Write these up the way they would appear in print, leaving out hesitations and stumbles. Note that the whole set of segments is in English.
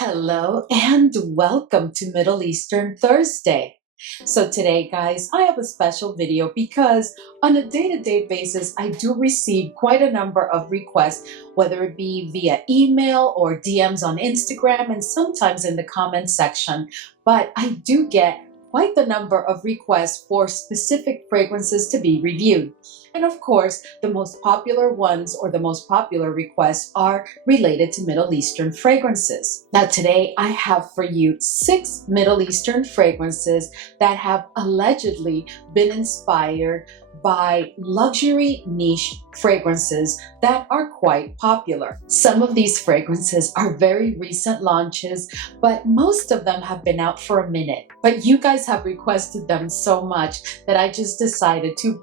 Hello and welcome to Middle Eastern Thursday. So today, guys, I have a special video because on a day-to-day basis, I do receive quite a number of requests, whether it be via email or DMs on Instagram and sometimes in the comment section. But I do get quite the number of requests for specific fragrances to be reviewed. And of course, the most popular ones or the most popular requests are related to Middle Eastern fragrances. Now today I have for you 6 Middle Eastern fragrances that have allegedly been inspired by luxury niche fragrances that are quite popular. Some of these fragrances are very recent launches, but most of them have been out for a minute. But you guys have requested them so much that I just decided to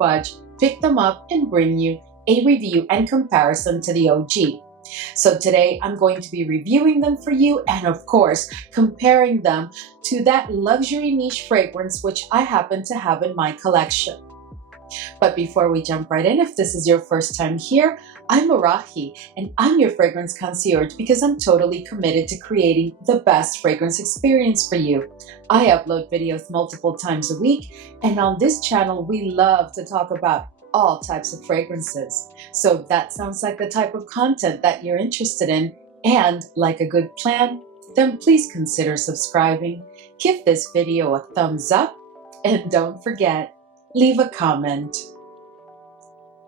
pick them up and bring you a review and comparison to the OG. So today I'm going to be reviewing them for you and of course comparing them to that luxury niche fragrance which I happen to have in my collection. But before we jump right in, if this is your first time here, I'm Arahi and I'm your fragrance concierge because I'm totally committed to creating the best fragrance experience for you. I upload videos multiple times a week, and on this channel we love to talk about all types of fragrances. So if that sounds like the type of content that you're interested in and like a good plan, then please consider subscribing, give this video a thumbs up, and don't forget, leave a comment.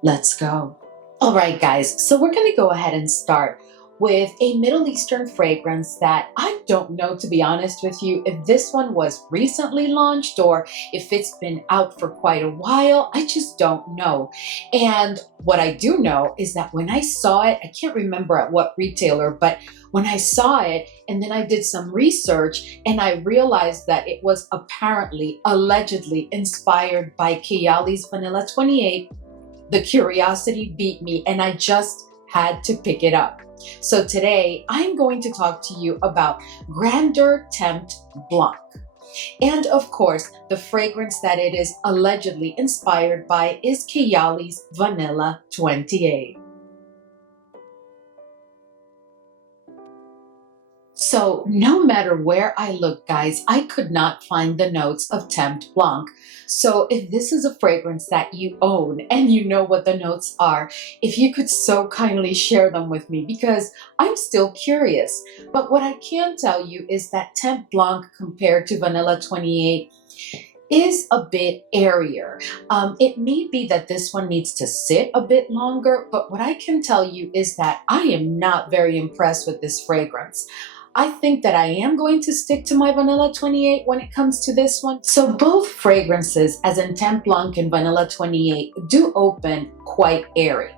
Let's go. All right, guys, so we're going to go ahead and start with a Middle Eastern fragrance that I don't know, to be honest with you, if this one was recently launched or if it's been out for quite a while. I just don't know. And what I do know is that when I saw it, I can't remember at what retailer, but when I saw it and then I did some research and I realized that it was apparently, allegedly inspired by Kayali's Vanilla 28, the curiosity beat me and I just had to pick it up. So today I'm going to talk to you about Grandeur Tempt Blanc. And of course, the fragrance that it is allegedly inspired by is Kayali's Vanilla 28. So no matter where I look, guys, I could not find the notes of Tempt Blanc. So if this is a fragrance that you own and you know what the notes are, if you could so kindly share them with me because I'm still curious. But what I can tell you is that Tempt Blanc compared to Vanilla 28 is a bit airier. It may be that this one needs to sit a bit longer, but what I can tell you is that I am not very impressed with this fragrance. I think that I am going to stick to my Vanilla 28 when it comes to this one. So both fragrances, as in Tempt Blanc and Vanilla 28, do open quite airy.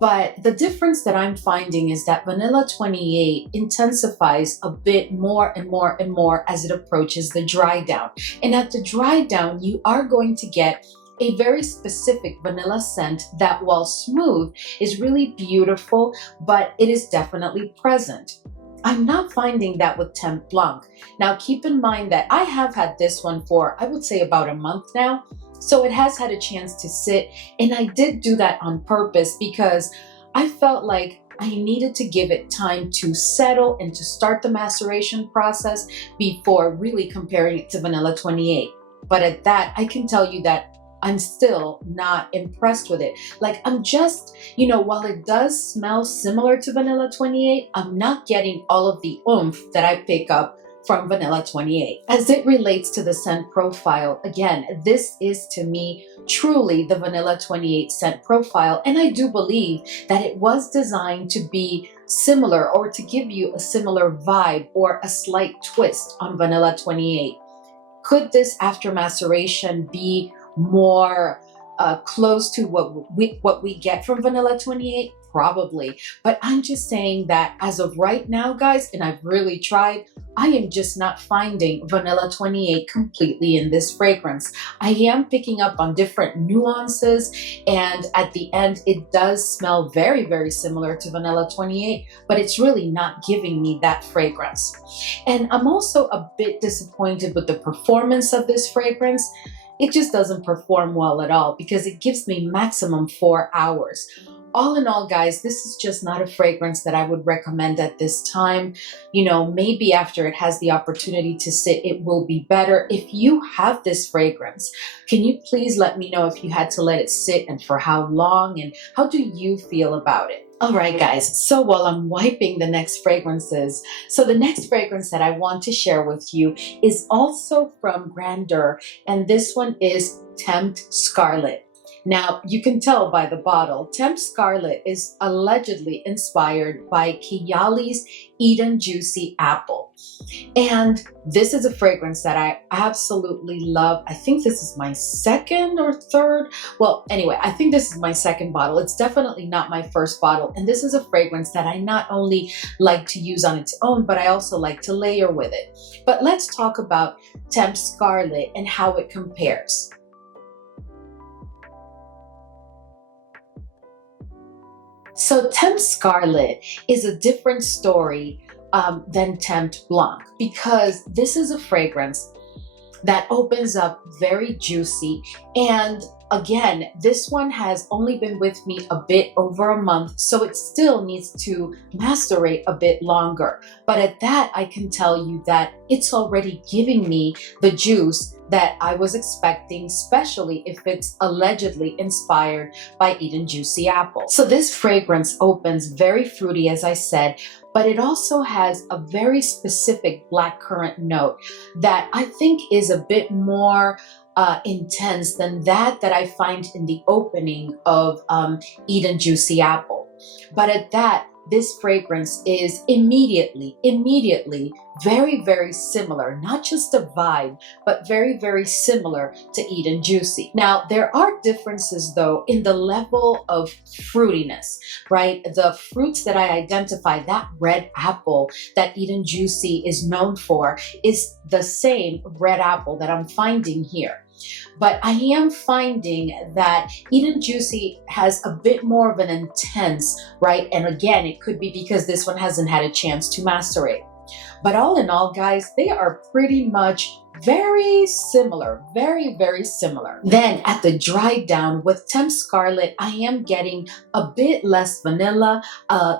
But the difference that I'm finding is that Vanilla 28 intensifies a bit more and more and more as it approaches the dry down. And at the dry down, you are going to get a very specific vanilla scent that, while smooth, is really beautiful, but it is definitely present. I'm not finding that with Tempt Blanc. Now keep in mind that I have had this one for, I would say, about a month now. So it has had a chance to sit, and I did do that on purpose because I felt like I needed to give it time to settle and to start the maceration process before really comparing it to Vanilla 28. But at that, I can tell you that I'm still not impressed with it. Like, I'm just, while it does smell similar to Vanilla 28, I'm not getting all of the oomph that I pick up from Vanilla 28. As it relates to the scent profile, again, this is to me truly the Vanilla 28 scent profile, and I do believe that it was designed to be similar or to give you a similar vibe or a slight twist on Vanilla 28. Could this after maceration be more close to what we get from Vanilla 28? Probably. But I'm just saying that as of right now, guys, and I've really tried, I am just not finding Vanilla 28 completely in this fragrance. I am picking up on different nuances, and at the end, it does smell very, very similar to Vanilla 28, but it's really not giving me that fragrance. And I'm also a bit disappointed with the performance of this fragrance. It just doesn't perform well at all because it gives me maximum 4 hours. all in all, guys, this is just not a fragrance that I would recommend at this time. You know, maybe after it has the opportunity to sit, it will be better. If you have this fragrance, can you please let me know if you had to let it sit and for how long, and how do you feel about it? All right, guys, so while I'm wiping the next fragrances, so the next fragrance that I want to share with you is also from Grandeur, and this one is Tempt Scarlet. Now, you can tell by the bottle, Tempt Scarlet is allegedly inspired by Kayali's Eden Juicy Apple. And this is a fragrance that I absolutely love. I think this is my second or third. Well, anyway, I think this is my second bottle. It's definitely not my first bottle. And this is a fragrance that I not only like to use on its own, but I also like to layer with it. But let's talk about Tempt Scarlet and how it compares. So Tempt Scarlet is a different story than Tempt Blanc, because this is a fragrance that opens up very juicy. And again, this one has only been with me a bit over a month, so it still needs to macerate a bit longer. But at that, I can tell you that it's already giving me the juice that I was expecting, especially if it's allegedly inspired by Eden Juicy Apple. So this fragrance opens very fruity, as I said, but it also has a very specific blackcurrant note that I think is a bit more intense than that I find in the opening of Eden Juicy Apple. But at that, this fragrance is immediately very, very similar, not just a vibe, but very, very similar to Eden Juicy. Now, there are differences though in the level of fruitiness, right? The fruits that I identify, that red apple that Eden Juicy is known for, is the same red apple that I'm finding here. But I am finding that Eden Juicy has a bit more of an intense, right? And again, it could be because this one hasn't had a chance to macerate. But all in all, guys, they are pretty much very similar, very, very similar. Then at the dry down with Tempt Scarlet, I am getting a bit less vanilla,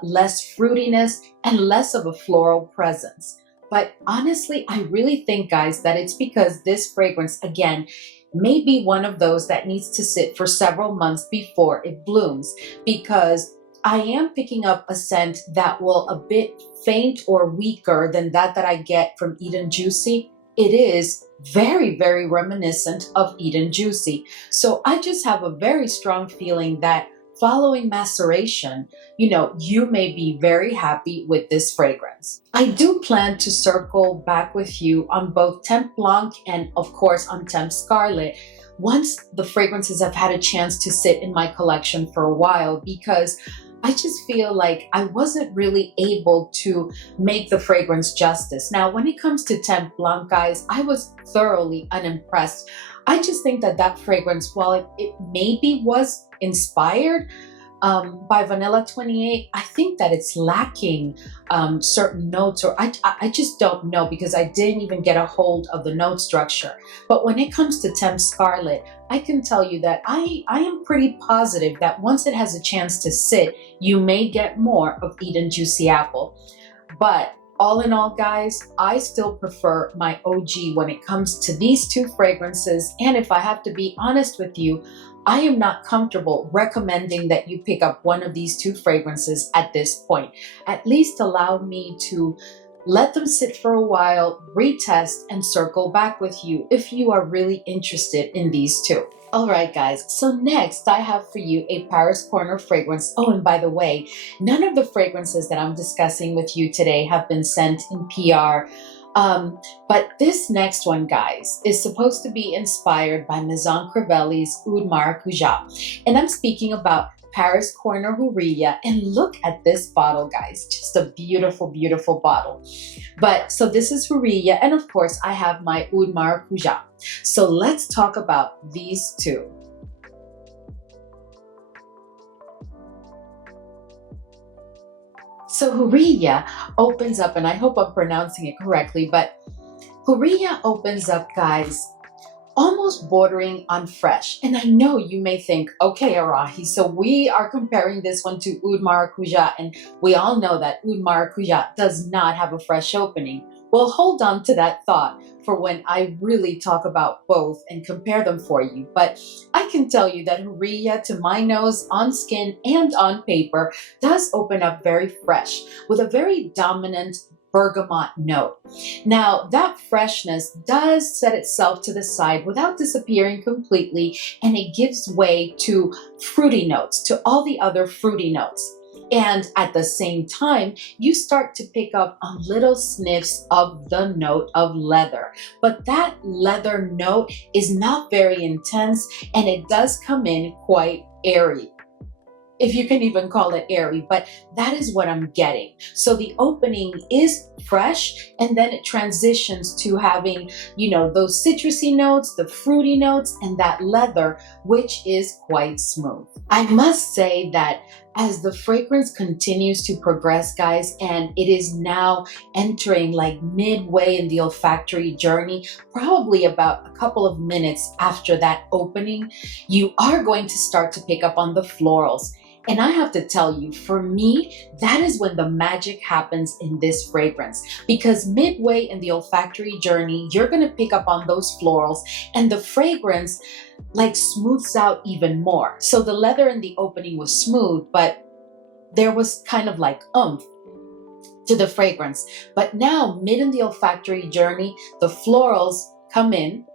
less fruitiness, and less of a floral presence. But honestly, I really think, guys, that it's because this fragrance, again, may be one of those that needs to sit for several months before it blooms, because I am picking up a scent that will a bit faint or weaker than that I get from Eden Juicy. It is very, very reminiscent of Eden Juicy. So I just have a very strong feeling that following maceration, you know, you may be very happy with this fragrance. I do plan to circle back with you on both Tempt Blanc and of course on Tempt Scarlet once the fragrances have had a chance to sit in my collection for a while, because I just feel like I wasn't really able to make the fragrance justice. Now, when it comes to Tempt Blanc, guys, I was thoroughly unimpressed. I just think that that fragrance, while it maybe was inspired by Vanilla 28, I think that it's lacking certain notes, or I just don't know, because I didn't even get a hold of the note structure. But when it comes to Tempt Scarlet, I can tell you that I am pretty positive that once it has a chance to sit, you may get more of Eden Juicy Apple. But all in all, guys, I still prefer my OG when it comes to these two fragrances. And if I have to be honest with you, I am not comfortable recommending that you pick up one of these two fragrances at this point. At least allow me to let them sit for a while, retest, and circle back with you if you are really interested in these two. All right, guys, so next I have for you a Paris Corner fragrance. Oh, and by the way, none of the fragrances that I'm discussing with you today have been sent in PR. But this next one, guys, is supposed to be inspired by Maison Crivelli's Oud Maracuja. And I'm speaking about Paris Corner Hurriya. And look at this bottle, guys. Just a beautiful, beautiful bottle. But so this is Hurriya. And of course, I have my Oud Maracuja. So let's talk about these two. So Hurriya opens up, and I hope I'm pronouncing it correctly, but Hurriya opens up, guys, almost bordering on fresh. And I know you may think, okay, Arahi, so we are comparing this one to Oud Maracuja, and we all know that Oud Maracuja does not have a fresh opening. Well, hold on to that thought for when I really talk about both and compare them for you. But I can tell you that Hurriya, to my nose, on skin and on paper, does open up very fresh with a very dominant bergamot note. Now, that freshness does set itself to the side without disappearing completely, and it gives way to fruity notes, to all the other fruity notes. And at the same time, you start to pick up on little sniffs of the note of leather. But that leather note is not very intense, and it does come in quite airy, if you can even call it airy, but that is what I'm getting. So the opening is fresh, and then it transitions to having, those citrusy notes, the fruity notes, and that leather, which is quite smooth. I must say that as the fragrance continues to progress, guys, and it is now entering like midway in the olfactory journey, probably about a couple of minutes after that opening, you are going to start to pick up on the florals. And I have to tell you, for me, that is when the magic happens in this fragrance. Because midway in the olfactory journey, you're going to pick up on those florals, and the fragrance like smooths out even more. So the leather in the opening was smooth, but there was kind of like oomph to the fragrance. But now, mid in the olfactory journey, the florals come in,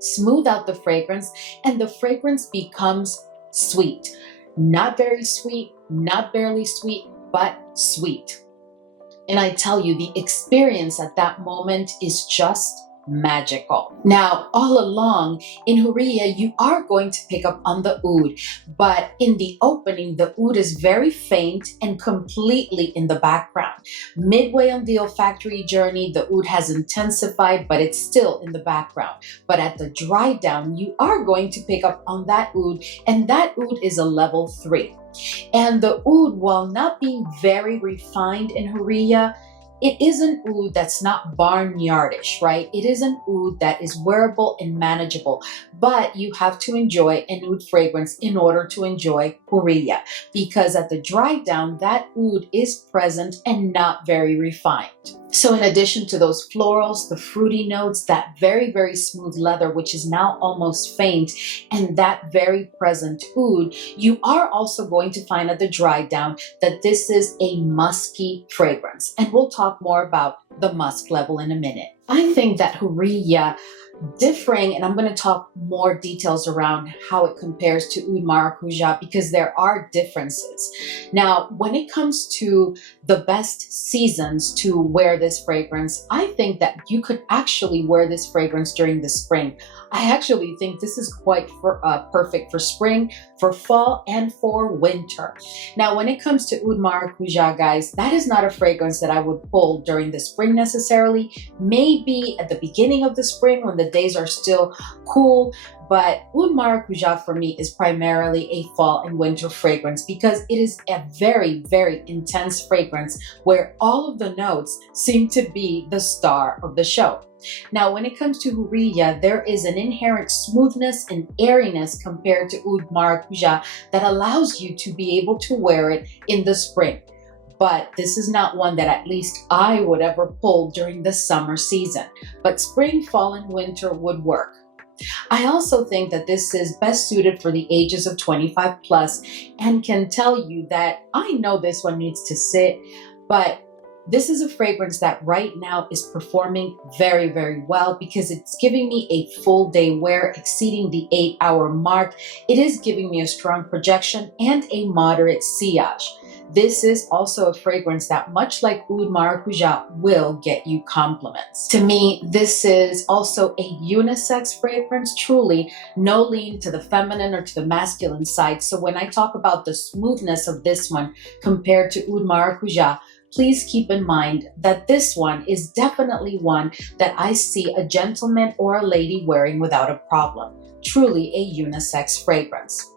smooth out the fragrance, and the fragrance becomes sweet. Not very sweet, not barely sweet, but sweet. And I tell you, the experience at that moment is just magical. Now, all along in Hurriya, you are going to pick up on the oud, but in the opening, the oud is very faint and completely in the background. Midway on the olfactory journey, the oud has intensified, but it's still in the background. But at the dry down, you are going to pick up on that oud, and that oud is a level 3. And the oud, while not being very refined in Hurriya, it is an oud that's not barnyardish, right? It is an oud that is wearable and manageable, but you have to enjoy an oud fragrance in order to enjoy Hurriya, because at the dry down, that oud is present and not very refined. So in addition to those florals, the fruity notes, that very, very smooth leather, which is now almost faint, and that very present oud, you are also going to find at the dry down that this is a musky fragrance. And we'll talk more about the musk level in a minute. I think that Hurriya, differing, and I'm going to talk more details around how it compares to Oud Maracuja, because there are differences. Now, when it comes to the best seasons to wear this fragrance, I think that you could actually wear this fragrance during the spring. I actually think this is quite perfect for spring, for fall, and for winter. Now, when it comes to Oud Maracuja, guys, that is not a fragrance that I would pull during the spring necessarily. Maybe at the beginning of the spring when the days are still cool, but Oud Maracuja for me is primarily a fall and winter fragrance, because it is a very, very intense fragrance where all of the notes seem to be the star of the show. Now, when it comes to Hurriya, there is an inherent smoothness and airiness compared to Oud Maracuja that allows you to be able to wear it in the spring. But this is not one that at least I would ever pull during the summer season. But spring, fall, and winter would work. I also think that this is best suited for the ages of 25 plus, and can tell you that I know this one needs to sit, but this is a fragrance that right now is performing very, very well, because it's giving me a full day wear exceeding the 8-hour mark. It is giving me a strong projection and a moderate sillage. This is also a fragrance that, much like Oud Maracuja, will get you compliments. To me, this is also a unisex fragrance, truly no lean to the feminine or to the masculine side. So when I talk about the smoothness of this one compared to Oud Maracuja, please keep in mind that this one is definitely one that I see a gentleman or a lady wearing without a problem. Truly a unisex fragrance.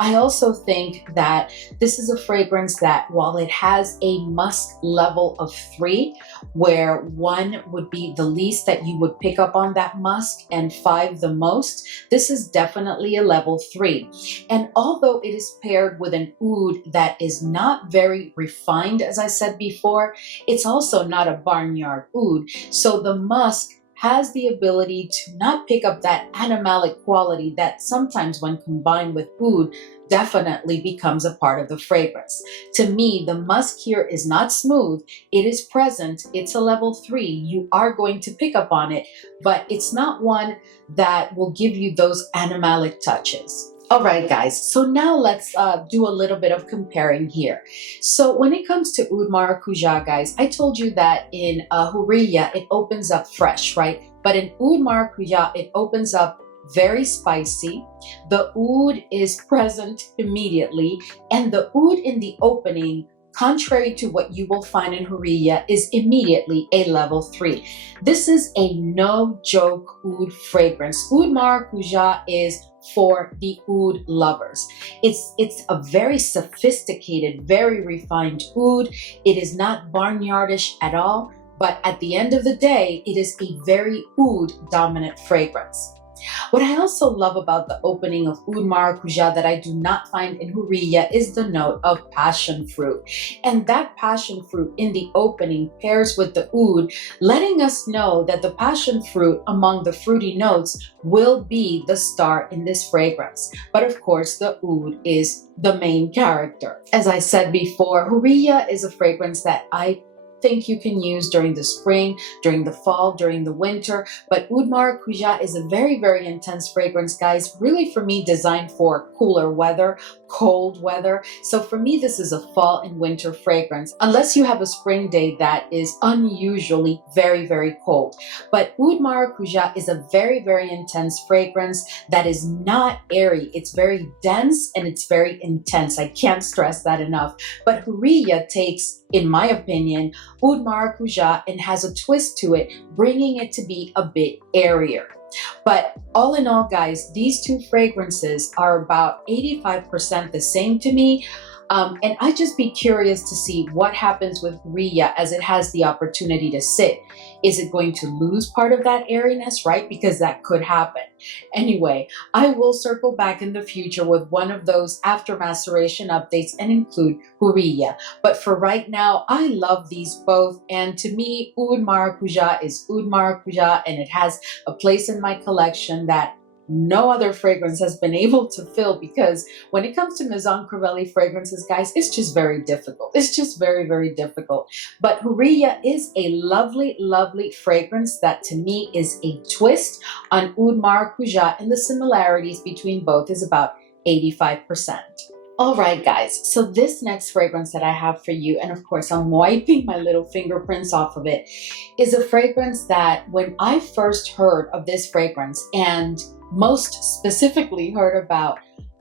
I also think that this is a fragrance that, while it has a musk level of 3, where 1 would be the least that you would pick up on that musk and 5 the most, this is definitely a level 3. And although it is paired with an oud that is not very refined, as I said before, it's also not a barnyard oud. So the musk has the ability to not pick up that animalic quality that sometimes, when combined with oud, definitely becomes a part of the fragrance. To me, the musk here is not smooth. It is present. It's a level 3. You are going to pick up on it, but it's not one that will give you those animalic touches. All right, guys, so now let's do a little bit of comparing here. So when it comes to Oud Maracuja, guys, I told you that in Hurriya, it opens up fresh, right? But in Oud Maracuja, it opens up very spicy. The oud is present immediately, and the oud in the opening, contrary to what you will find in Hurriya, is immediately a level 3. This is a no-joke oud fragrance. Oud Maracuja is for the oud lovers. It's a very sophisticated, very refined oud. It is not barnyardish at all, but at the end of the day, it is a very oud dominant fragrance. What I also love about the opening of Oud Maracuja that I do not find in Hurriya is the note of passion fruit. And that passion fruit in the opening pairs with the oud, letting us know that the passion fruit among the fruity notes will be the star in this fragrance. But of course, the oud is the main character. As I said before, Hurriya is a fragrance that I think you can use during the spring, during the fall, during the winter. But Oud Maracuja is a very, very intense fragrance, guys. Really, for me, designed for cooler weather, cold weather. So for me, this is a fall and winter fragrance, unless you have a spring day that is unusually very, very cold. But Oud Maracuja is a very, very intense fragrance that is not airy. It's very dense and it's very intense. I can't stress that enough. But Hurriya takes, in my opinion, Oud Maracuja and has a twist to it, bringing it to be a bit airier. But all in all, guys, these two fragrances are about 85% the same to me. And I'd just be curious to see what happens with Hurriya as it has the opportunity to sit. Is it going to lose part of that airiness, right? Because that could happen. Anyway, I will circle back in the future with one of those after maceration updates and include Hurriya. But for right now, I love these both. And to me, Oud Maracuja is Oud Maracuja, and it has a place in my collection that no other fragrance has been able to fill, because when it comes to Maison Crivelli fragrances, guys, it's just very difficult. It's just very, very difficult. But Hurriya is a lovely, lovely fragrance that to me is a twist on Oud Maracuja, and the similarities between both is about 85%. All right, guys, so this next fragrance that I have for you, and of course I'm wiping my little fingerprints off of it, is a fragrance that when I first heard of this fragrance, and most specifically heard about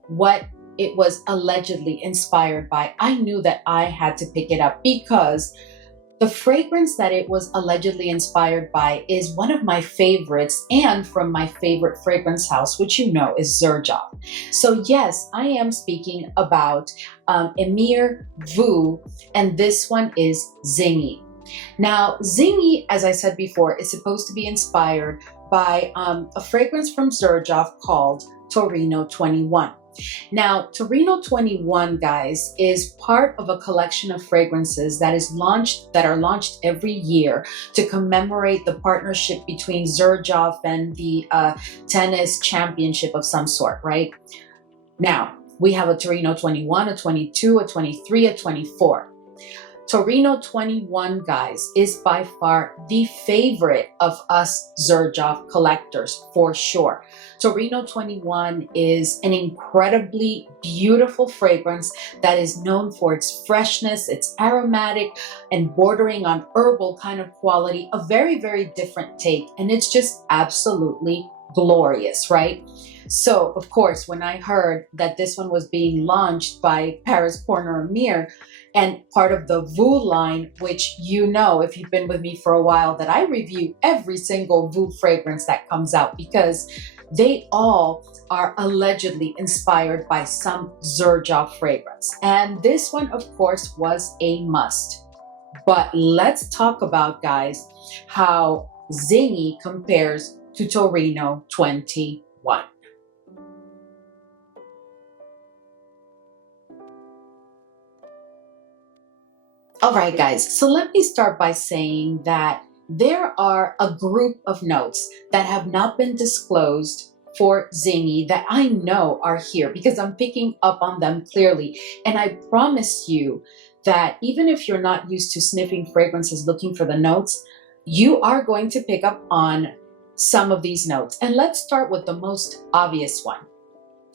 what it was allegedly inspired by, I knew that I had to pick it up, because the fragrance that it was allegedly inspired by is one of my favorites, and from my favorite fragrance house, which you know is Xerjoff. So yes, I am speaking about Emir, Voux, and this one is Zingy. Now, Zingy, as I said before, is supposed to be inspired by a fragrance from Xerjoff called Torino 21. Now, Torino 21, guys, is part of a collection of fragrances that are launched every year to commemorate the partnership between Xerjoff and the tennis championship of some sort, right? Now, we have a Torino 21, a 22, a 23, a 24. Torino 21, guys, is by far the favorite of us Xerjoff collectors, for sure. Torino 21 is an incredibly beautiful fragrance that is known for its freshness, its aromatic and bordering on herbal kind of quality, a very, very different take, and it's just absolutely glorious, right? So, of course, when I heard that this one was being launched by Paris Corner Emir, and part of the Voux line, which you know, if you've been with me for a while, that I review every single Voux fragrance that comes out, because they all are allegedly inspired by some Xerjoff fragrance. And this one, of course, was a must. But let's talk about, guys, how Zingy compares to Torino 21. All right, guys, so let me start by saying that there are a group of notes that have not been disclosed for Zingy that I know are here because I'm picking up on them clearly. And I promise you that even if you're not used to sniffing fragrances looking for the notes, you are going to pick up on some of these notes. And let's start with the most obvious one,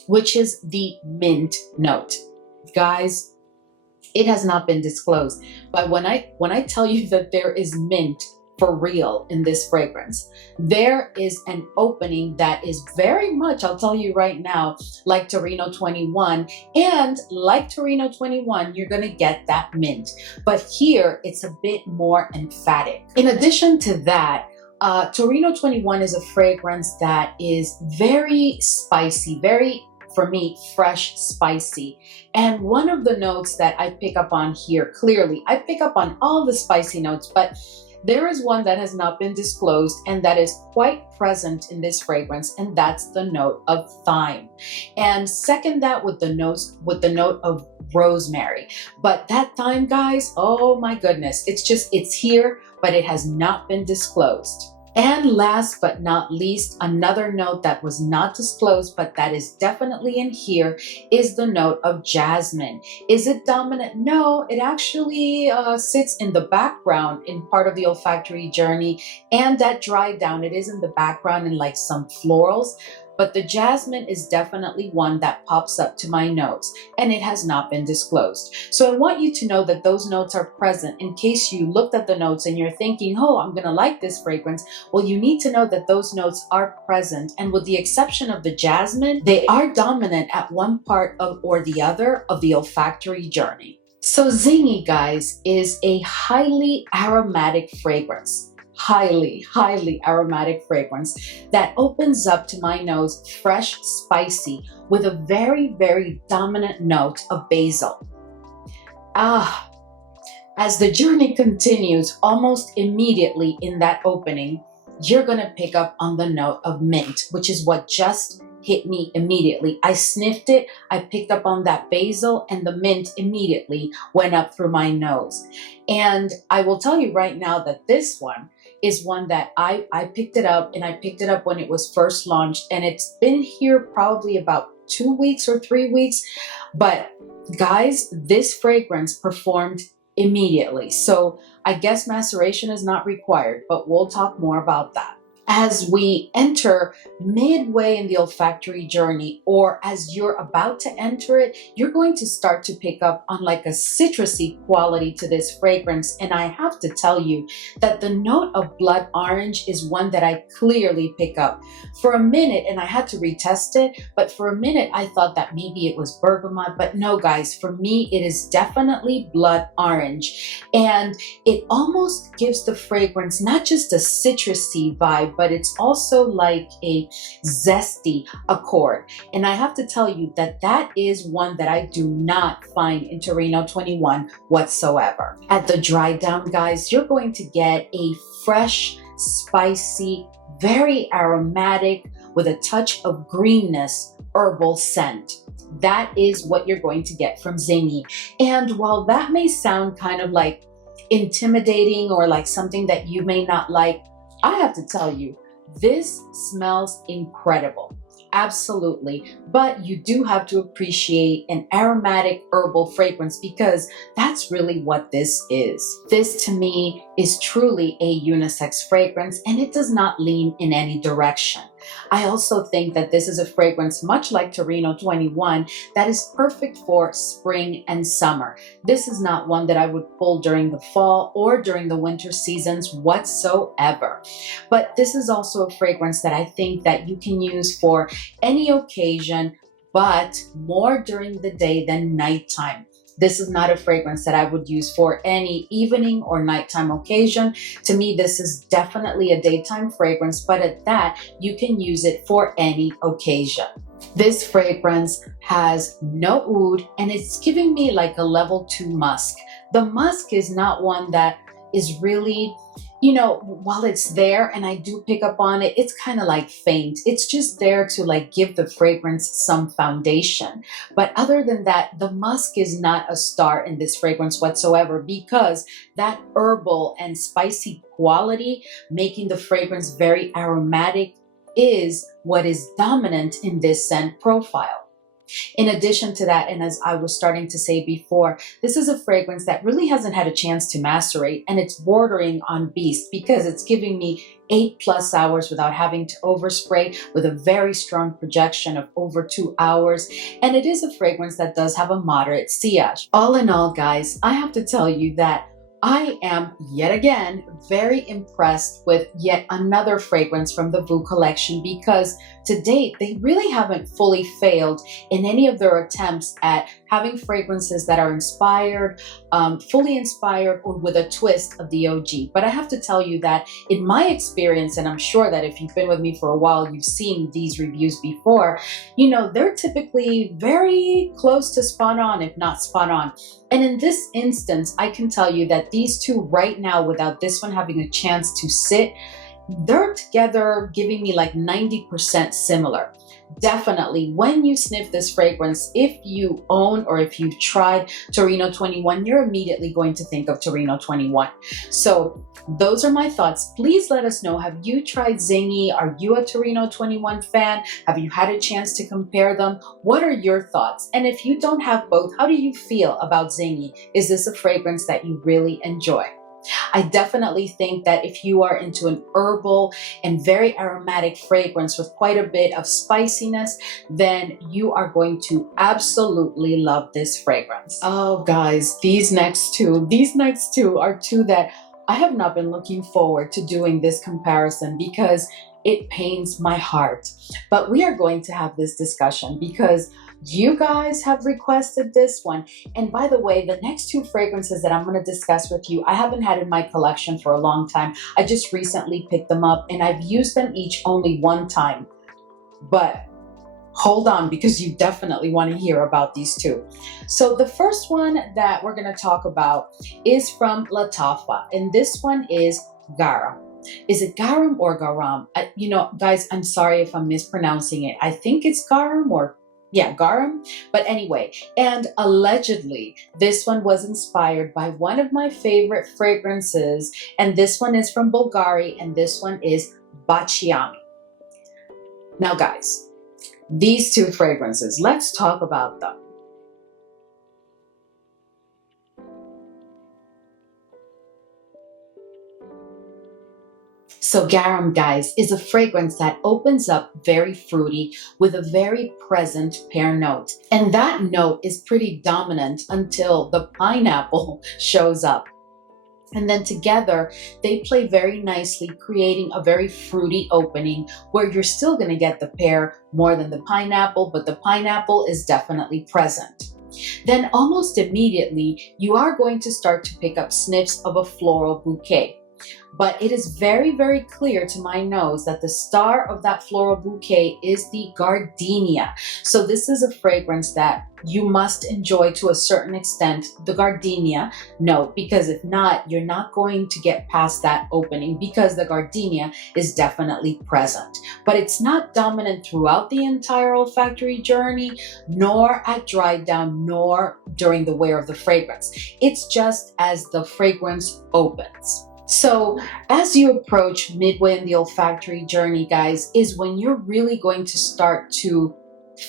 which is the mint note. Guys, it has not been disclosed, but when I tell you that there is mint for real in this fragrance, there is an opening that is very much, I'll tell you right now, like Torino 21, and like Torino 21, you're gonna get that mint, but here it's a bit more emphatic. In addition to that, Torino 21 is a fragrance that is very spicy, very, for me, fresh, spicy. And one of the notes that I pick up on here, clearly, I pick up on all the spicy notes, but there is one that has not been disclosed and that is quite present in this fragrance, and that's the note of thyme. And second that with the note of rosemary. But that thyme, guys, oh my goodness, it's here, but it has not been disclosed. And last but not least, another note that was not disclosed, but that is definitely in here, is the note of jasmine. Is it dominant? No, it actually sits in the background in part of the olfactory journey, and that dry down, it is in the background in like some florals. But the jasmine is definitely one that pops up to my nose, and it has not been disclosed. So I want you to know that those notes are present in case you looked at the notes and you're thinking, oh, I'm gonna like this fragrance. Well, you need to know that those notes are present, and with the exception of the jasmine, they are dominant at one part of or the other of the olfactory journey. So Zingy, guys, is a highly aromatic fragrance. Highly aromatic fragrance that opens up to my nose fresh, spicy, with a very dominant note of basil. As the journey continues, almost immediately in that opening, you're gonna pick up on the note of mint, which is what just hit me immediately. I sniffed it, I picked up on that basil, and the mint immediately went up through my nose. And I will tell you right now that this one is one that I picked it up, and I picked it up when it was first launched, and it's been here probably about 2 weeks or 3 weeks. But guys, this fragrance performed immediately. So I guess maceration is not required, but we'll talk more about that. As we enter midway in the olfactory journey, or as you're about to enter it, you're going to start to pick up on like a citrusy quality to this fragrance. And I have to tell you that the note of blood orange is one that I clearly pick up. For a minute, and I had to retest it, but for a minute I thought that maybe it was bergamot, but no, guys, for me it is definitely blood orange. And it almost gives the fragrance not just a citrusy vibe, but it's also like a zesty accord. And I have to tell you that that is one that I do not find in Torino 21 whatsoever. At the dry down, guys, you're going to get a fresh, spicy, very aromatic, with a touch of greenness, herbal scent. That is what you're going to get from Zingy. And while that may sound kind of like intimidating or like something that you may not like, I have to tell you, this smells incredible. Absolutely. But you do have to appreciate an aromatic herbal fragrance, because that's really what this is. This to me is truly a unisex fragrance, and it does not lean in any direction. I also think that this is a fragrance, much like Torino 21, that is perfect for spring and summer. This is not one that I would pull during the fall or during the winter seasons whatsoever. But this is also a fragrance that I think that you can use for any occasion, but more during the day than nighttime. This is not a fragrance that I would use for any evening or nighttime occasion. To me, this is definitely a daytime fragrance, but at that, you can use it for any occasion. This fragrance has no oud, and it's giving me like a level 2 musk. The musk is not one that is really, you know, while it's there and I do pick up on it, it's kind of like faint. It's just there to like give the fragrance some foundation. But other than that, the musk is not a star in this fragrance whatsoever, because that herbal and spicy quality, making the fragrance very aromatic, is what is dominant in this scent profile. In addition to that, and as I was starting to say before, this is a fragrance that really hasn't had a chance to macerate, and it's bordering on beast because it's giving me 8+ hours without having to overspray, with a very strong projection of over 2 hours. And it is a fragrance that does have a moderate sillage. All in all, guys, I have to tell you that I am yet again very impressed with yet another fragrance from the Voux collection, because to date, they really haven't fully failed in any of their attempts at having fragrances that are inspired, fully inspired, or with a twist of the OG. But I have to tell you that in my experience, and I'm sure that if you've been with me for a while, you've seen these reviews before, you know, they're typically very close to spot on, if not spot on. And in this instance, I can tell you that these two right now, without this one having a chance to sit, they're together giving me like 90% similar. Definitely, when you sniff this fragrance, if you own or if you've tried Torino 21, you're immediately going to think of Torino 21. So those are my thoughts. Please let us know, have you tried Zingy? Are you a Torino 21 fan? Have you had a chance to compare them? What are your thoughts? And if you don't have both, how do you feel about Zingy? Is this a fragrance that you really enjoy? I definitely think that if you are into an herbal and very aromatic fragrance with quite a bit of spiciness, then you are going to absolutely love this fragrance. Oh, guys, these next two are two that I have not been looking forward to doing this comparison, because it pains my heart. But we are going to have this discussion because you guys have requested this one. And by the way, the next two fragrances that I'm going to discuss with you, I haven't had in my collection for a long time. I just recently picked them up and I've used them each only one time. But hold on, because you definitely want to hear about these two. So the first one that we're going to talk about is from Lattafa, and this one is Gharam. Is it Gharam or Gharam? You know, guys, I'm sorry if I'm mispronouncing it. I think it's Gharam, or yeah, Gharam. But anyway, and allegedly, this one was inspired by one of my favorite fragrances, and this one is from Bulgari, and this one is Baciami. Now, guys, these two fragrances, let's talk about them. So Gharam, guys, is a fragrance that opens up very fruity with a very present pear note. And that note is pretty dominant until the pineapple shows up. And then together, they play very nicely, creating a very fruity opening where you're still going to get the pear more than the pineapple, but the pineapple is definitely present. Then almost immediately, you are going to start to pick up sniffs of a floral bouquet. But it is very, very clear to my nose that the star of that floral bouquet is the gardenia. So this is a fragrance that you must enjoy to a certain extent, the gardenia note, because if not, you're not going to get past that opening, because the gardenia is definitely present. But it's not dominant throughout the entire olfactory journey, nor at dry down, nor during the wear of the fragrance. It's just as the fragrance opens. So as you approach midway in the olfactory journey, guys, is when you're really going to start to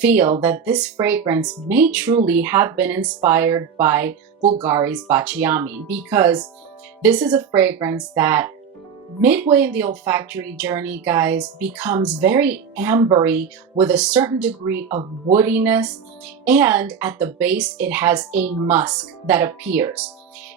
feel that this fragrance may truly have been inspired by Bulgari's Baciami, because this is a fragrance that midway in the olfactory journey, guys, becomes very ambery with a certain degree of woodiness, and at the base it has a musk that appears.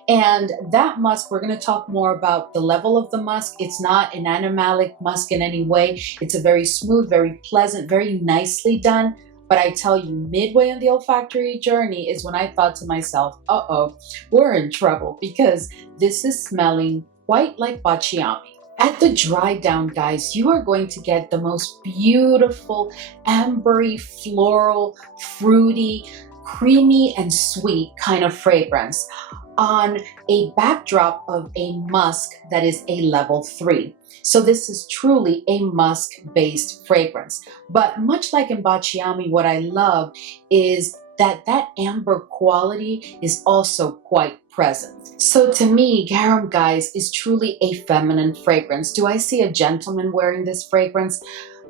And that musk, we're going to talk more about the level of the musk. It's not an animalic musk in any way. It's a very smooth, very pleasant, very nicely done But I tell you, midway in the olfactory journey is when I thought to myself, uh-oh, we're in trouble, because this is smelling quite like Baciami. At the dry down, guys, you are going to get the most beautiful, ambery, floral, fruity, creamy, and sweet kind of fragrance on a backdrop of a musk that is a level 3. So this is truly a musk-based fragrance. But much like in Baciami, what I love is that amber quality is also quite present. So to me, Gharam, guys, is truly a feminine fragrance. Do I see a gentleman wearing this fragrance?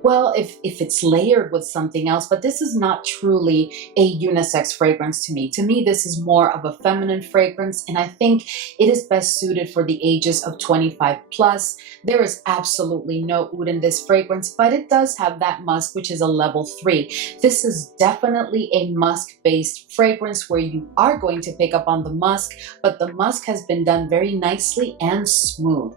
Well, if it's layered with something else, but this is not truly a unisex fragrance to me. To me, this is more of a feminine fragrance, and I think it is best suited for the ages of 25 plus. There is absolutely no oud in this fragrance, but it does have that musk, which is a level 3. This is definitely a musk-based fragrance where you are going to pick up on the musk, but the musk has been done very nicely and smooth.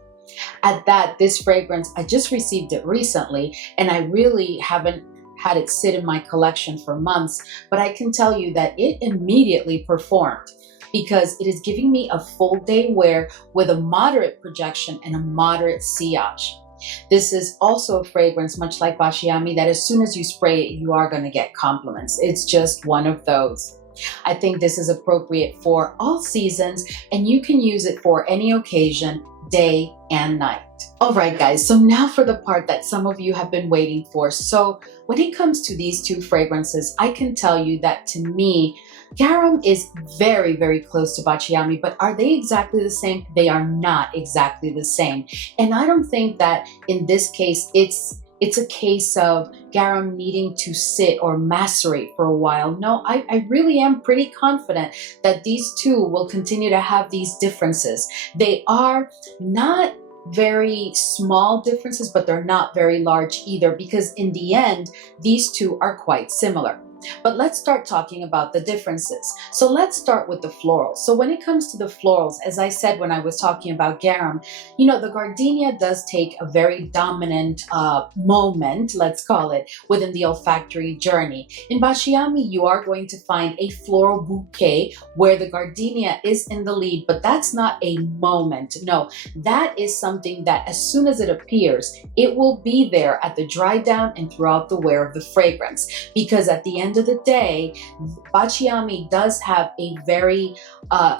At that, this fragrance, I just received it recently, and I really haven't had it sit in my collection for months, but I can tell you that it immediately performed, because it is giving me a full day wear with a moderate projection and a moderate sillage. This is also a fragrance, much like Baciami, that as soon as you spray it, you are going to get compliments. It's just one of those. I think this is appropriate for all seasons, and you can use it for any occasion, day and night. All right, guys, so now for the part that some of you have been waiting for. So when it comes to these two fragrances, I can tell you that to me, Gharam is very, very close to Baciami, but are they exactly the same? They are not exactly the same. And I don't think that in this case, it's a case of Gharam needing to sit or macerate for a while. No, I really am pretty confident that these two will continue to have these differences. They are not very small differences, but they're not very large either, because in the end, these two are quite similar. But let's start talking about the differences. So let's start with the florals. So when it comes to the florals, as I said when I was talking about Gharam, you know, the gardenia does take a very dominant moment, let's call it, within the olfactory journey. In Baciami, you are going to find a floral bouquet where the gardenia is in the lead, but that's not a moment. No, that is something that as soon as it appears, it will be there at the dry down and throughout the wear of the fragrance, because at the end of the day, Baciami does have a very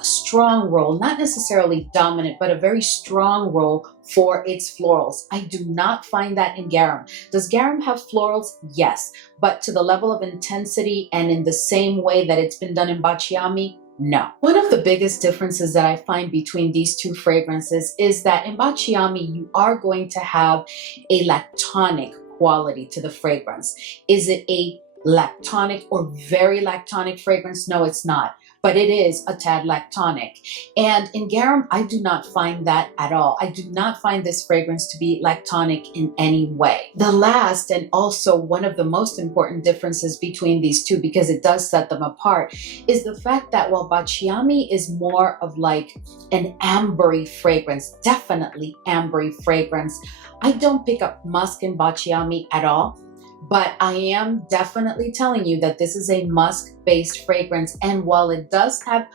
strong role, not necessarily dominant, but a very strong role for its florals. I do not find that in Gharam. Does Gharam have florals? Yes, but to the level of intensity and in the same way that it's been done in Baciami, no. One of the biggest differences that I find between these two fragrances is that in Baciami, you are going to have a lactonic quality to the fragrance. Is it a lactonic or very lactonic fragrance? No, it's not, but it is a tad lactonic. And in Gharam, I do not find that at all. I do not find this fragrance to be lactonic in any way. The last, and also one of the most important differences between these two, because it does set them apart, is the fact that while Baciami is more of like an ambery fragrance, definitely ambery fragrance, I don't pick up musk in Baciami at all. But I am definitely telling you that this is a musk-based fragrance, and while it does have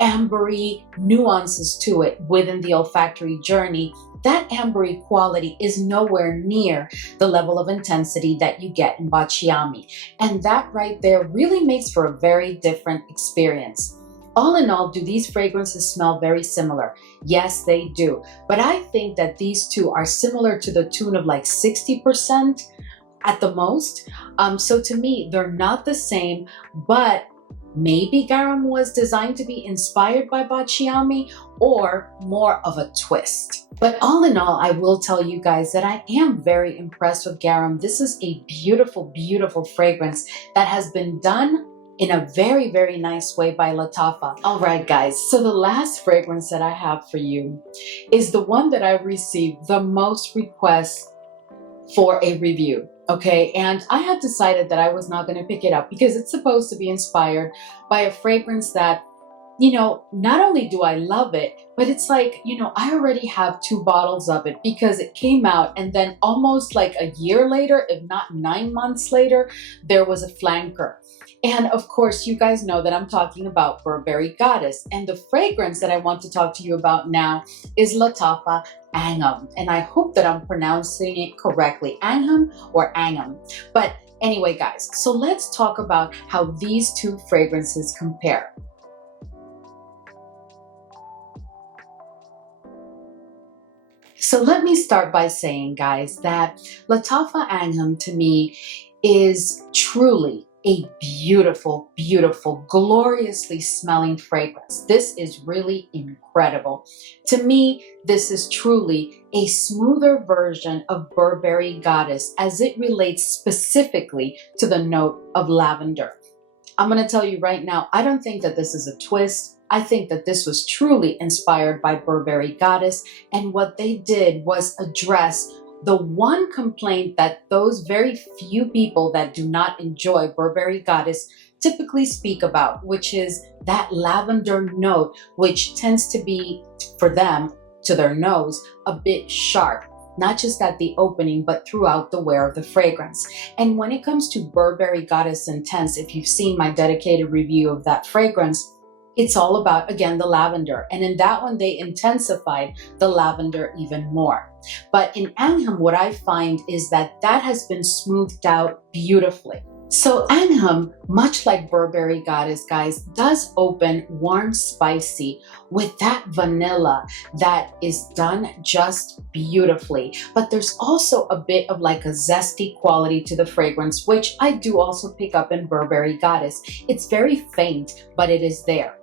ambery nuances to it within the olfactory journey, that ambery quality is nowhere near the level of intensity that you get in Baciami. And that right there really makes for a very different experience. All in all, do these fragrances smell very similar? Yes, they do. But I think that these two are similar to the tune of like 60%. At the most. So to me, they're not the same, but maybe Gharam was designed to be inspired by Baciami, or more of a twist. But all in all, I will tell you guys that I am very impressed with Gharam. This is a beautiful, beautiful fragrance that has been done in a very, very nice way by Lattafa. All right, guys, so the last fragrance that I have for you is the one that I've received the most requests for a review. Okay, and I had decided that I was not going to pick it up because it's supposed to be inspired by a fragrance that not only do I love it, but it's like, I already have 2 bottles of it because it came out and then almost like a year later, if not 9 months later, there was a flanker. And of course, you guys know that I'm talking about Burberry Goddess. And the fragrance that I want to talk to you about now is Lattafa Angham. And I hope that I'm pronouncing it correctly, Angham or Angham. But anyway, guys, so let's talk about how these two fragrances compare. So let me start by saying, guys, that Lattafa Angham to me is truly a beautiful, beautiful, gloriously smelling fragrance. This is really incredible. To me, this is truly a smoother version of Burberry Goddess as it relates specifically to the note of lavender. I'm going to tell you right now, I don't think that this is a twist. I think that this was truly inspired by Burberry Goddess, and what they did was address the one complaint that those very few people that do not enjoy Burberry Goddess typically speak about, which is that lavender note, which tends to be, for them, to their nose, a bit sharp. Not just at the opening, but throughout the wear of the fragrance. And when it comes to Burberry Goddess Intense, if you've seen my dedicated review of that fragrance, it's all about, again, the lavender. And in that one, they intensified the lavender even more. But in Angham, what I find is that that has been smoothed out beautifully. So Angham, much like Burberry Goddess, guys, does open warm, spicy with that vanilla that is done just beautifully. But there's also a bit of like a zesty quality to the fragrance, which I do also pick up in Burberry Goddess. It's very faint, but it is there.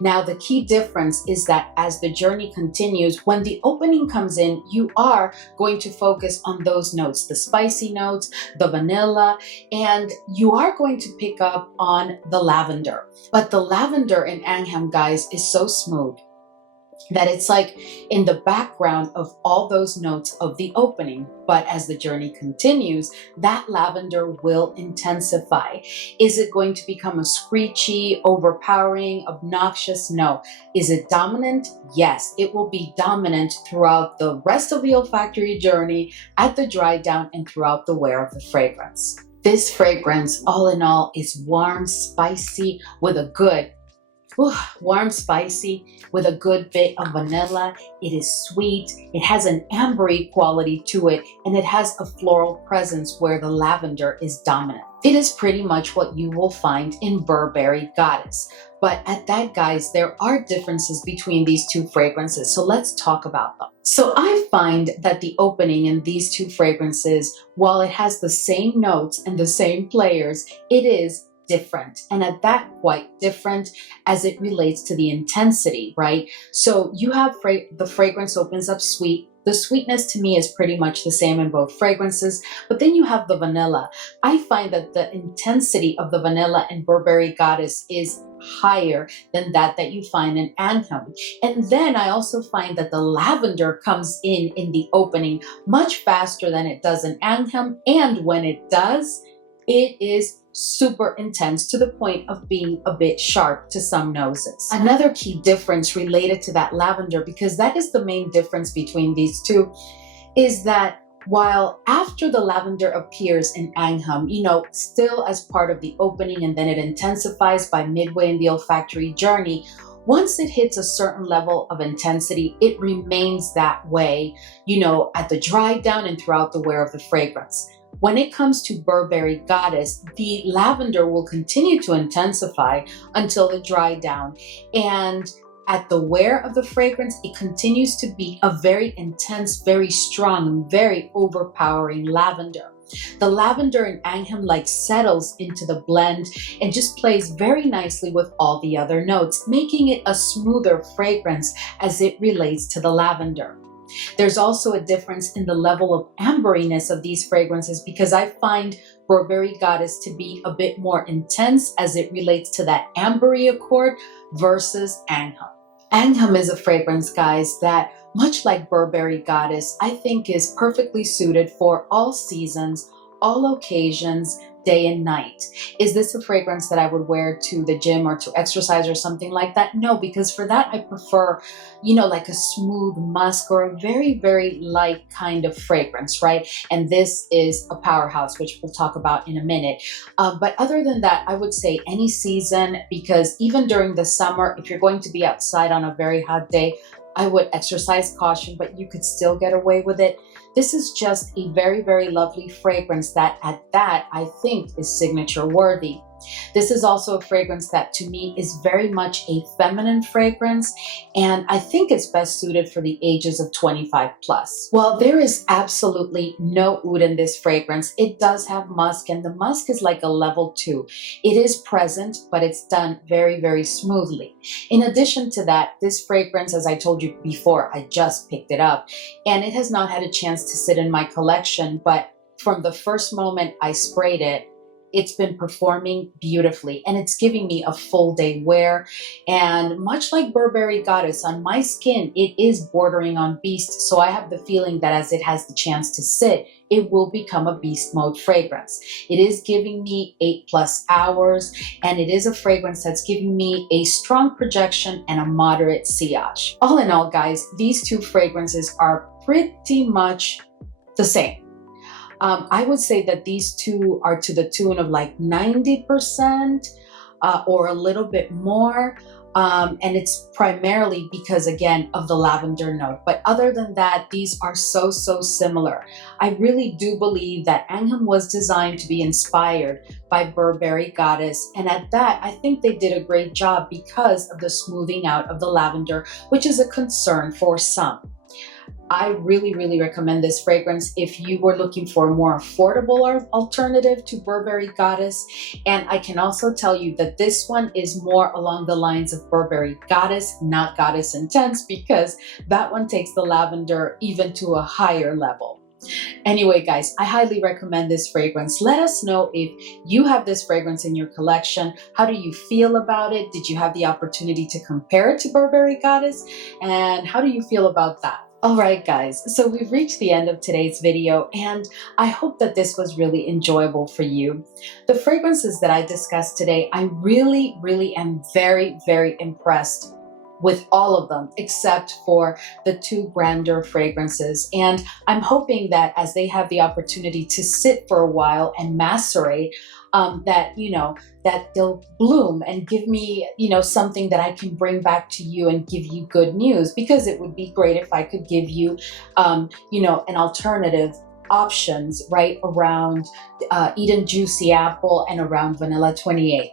Now, the key difference is that as the journey continues, when the opening comes in, you are going to focus on those notes, the spicy notes, the vanilla, and you are going to pick up on the lavender. But the lavender in Angham, guys, is so smooth that it's like in the background of all those notes of the opening. But as the journey continues, that lavender will intensify. Is it going to become a screechy, overpowering, obnoxious? No. Is it dominant? Yes, it will be dominant throughout the rest of the olfactory journey, at the dry down, and throughout the wear of the fragrance. This fragrance, all in all, is warm, spicy, with a good warm, spicy, with a good bit of vanilla. It is sweet. It has an ambery quality to it, and it has a floral presence where the lavender is dominant. It is pretty much what you will find in Burberry Goddess. But at that, guys, there are differences between these two fragrances. So let's talk about them. So I find that the opening in these two fragrances, while it has the same notes and the same players, it is different, and at that, quite different as it relates to the intensity, right? So you have the fragrance opens up sweet. The sweetness to me is pretty much the same in both fragrances, but then you have the vanilla. I find that the intensity of the vanilla in Burberry Goddess is higher than that you find in Angham. And then I also find that the lavender comes in the opening much faster than it does in Angham, and when it does, it is super intense to the point of being a bit sharp to some noses. Another key difference related to that lavender, because that is the main difference between these two, is that while after the lavender appears in Angham, still as part of the opening, and then it intensifies by midway in the olfactory journey, once it hits a certain level of intensity, it remains that way, at the dry down and throughout the wear of the fragrance. When it comes to Burberry Goddess, the lavender will continue to intensify until the dry down. And at the wear of the fragrance, it continues to be a very intense, very strong, very overpowering lavender. The lavender in Angham settles into the blend and just plays very nicely with all the other notes, making it a smoother fragrance as it relates to the lavender. There's also a difference in the level of amberiness of these fragrances, because I find Burberry Goddess to be a bit more intense as it relates to that ambery accord versus Angham. Angham is a fragrance, guys, that much like Burberry Goddess, I think is perfectly suited for all seasons, all occasions, day and night. Is this a fragrance that I would wear to the gym or to exercise or something like that? No, because for that I prefer, you know, like a smooth musk or a very, very light kind of fragrance, right? And this is a powerhouse, which we'll talk about in a minute. But other than that, I would say any season, because even during the summer, if you're going to be outside on a very hot day, I would exercise caution, but you could still get away with it. This is just a very, very lovely fragrance that I think is signature worthy. This is also a fragrance that to me is very much a feminine fragrance, and I think it's best suited for the ages of 25 plus. Well, there is absolutely no oud in this fragrance. It does have musk, and the musk is like a level 2. It is present, but it's done very, very smoothly. In addition to that, this fragrance, as I told you before, I just picked it up, and it has not had a chance to sit in my collection, but from the first moment I sprayed it, it's been performing beautifully, and it's giving me a full day wear. And much like Burberry Goddess, on my skin, it is bordering on beast. So I have the feeling that as it has the chance to sit, it will become a beast mode fragrance. It is giving me 8+ hours, and it is a fragrance that's giving me a strong projection and a moderate sillage. All in all, guys, these two fragrances are pretty much the same. I would say that these two are to the tune of like 90% or a little bit more. And it's primarily because, again, of the lavender note. But other than that, these are so, so similar. I really do believe that Angham was designed to be inspired by Burberry Goddess. And at that, I think they did a great job because of the smoothing out of the lavender, which is a concern for some. I really, really recommend this fragrance if you were looking for a more affordable alternative to Burberry Goddess. And I can also tell you that this one is more along the lines of Burberry Goddess, not Goddess Intense, because that one takes the lavender even to a higher level. Anyway, guys, I highly recommend this fragrance. Let us know if you have this fragrance in your collection. How do you feel about it? Did you have the opportunity to compare it to Burberry Goddess? And how do you feel about that? All right, guys, so we've reached the end of today's video, and I hope that this was really enjoyable for you. The fragrances that I discussed today, I really, really am very, very impressed with all of them, except for the 2 Grandeur fragrances. And I'm hoping that as they have the opportunity to sit for a while and macerate, that they'll bloom and give me, something that I can bring back to you and give you good news, because it would be great if I could give you, an alternative options right around Eden Juicy Apple and around Vanilla 28.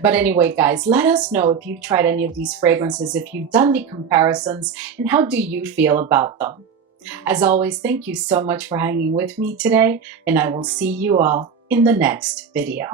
But anyway, guys, let us know if you've tried any of these fragrances, if you've done the comparisons, and how do you feel about them? As always, thank you so much for hanging with me today, and I will see you all in the next video.